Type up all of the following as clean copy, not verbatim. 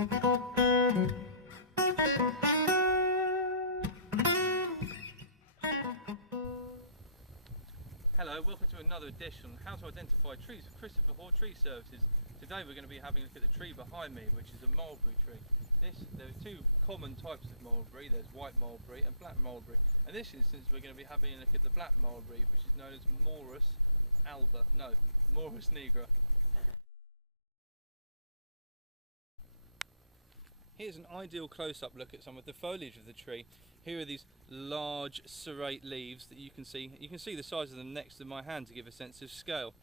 Hello, welcome to another edition on how to identify trees with Christopher Hoare Tree Services. Today we're going to be having a look at the tree behind me, which is a mulberry tree. There are two common types of mulberry. There's white mulberry and black mulberry. In this instance we're going to be having a look at the black mulberry, which is known as Morus nigra. Here's an ideal close-up look at some of the foliage of the tree. Here are these large serrate leaves that you can see. You can see the size of them next to my hand to give a sense of scale.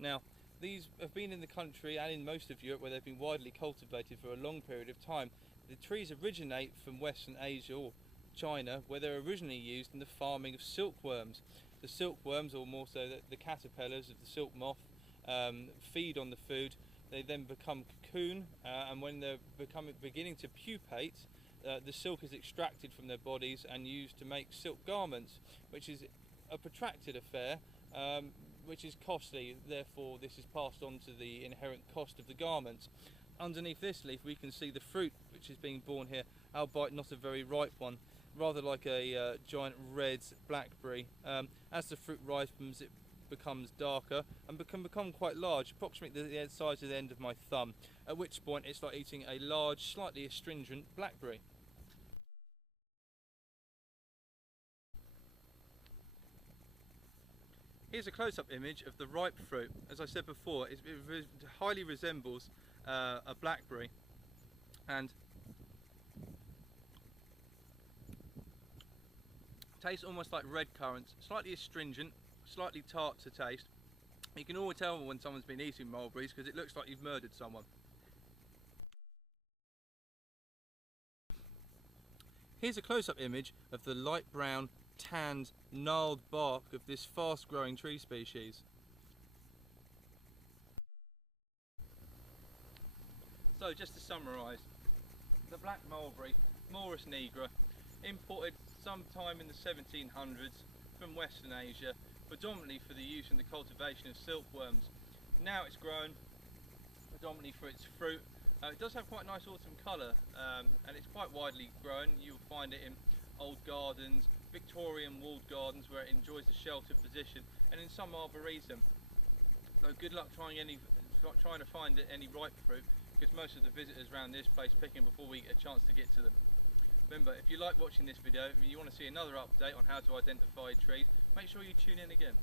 Now, these have been in the country and in most of Europe where they've been widely cultivated for a long period of time. The trees originate from Western Asia or China, where they're originally used in the farming of silkworms. The silkworms, or more so the caterpillars of the silk moth, feed on the food. They then become cocoon, and when they're beginning to pupate, the silk is extracted from their bodies and used to make silk garments, which is a protracted affair, which is costly. Therefore this is passed on to the inherent cost of the garments. Underneath this leaf we can see the fruit which is being borne here, albeit not a very ripe one, rather like a giant red blackberry. As the fruit ripens it becomes darker and can become quite large, approximately the size of the end of my thumb, at which point it's like eating a large, slightly astringent blackberry. Here's a close-up image of the ripe fruit. As I said before, it highly resembles a blackberry, and tastes almost like red currants, slightly astringent, slightly tart to taste. You can always tell when someone's been eating mulberries because it looks like you've murdered someone. Here's a close-up image of the light brown, tanned, gnarled bark of this fast-growing tree species. So just to summarise, the black mulberry, Morus nigra, imported sometime in the 1700s from Western Asia, predominantly for the use in the cultivation of silkworms. Now it's grown predominantly for its fruit. It does have quite a nice autumn colour, and it's quite widely grown. You'll find it in old gardens, Victorian walled gardens where it enjoys a sheltered position, and in some arboretum. So good luck trying to find any ripe fruit, because most of the visitors around this place pick them before we get a chance to get to them. Remember, if you like watching this video and you want to see another update on how to identify trees, make sure you tune in again.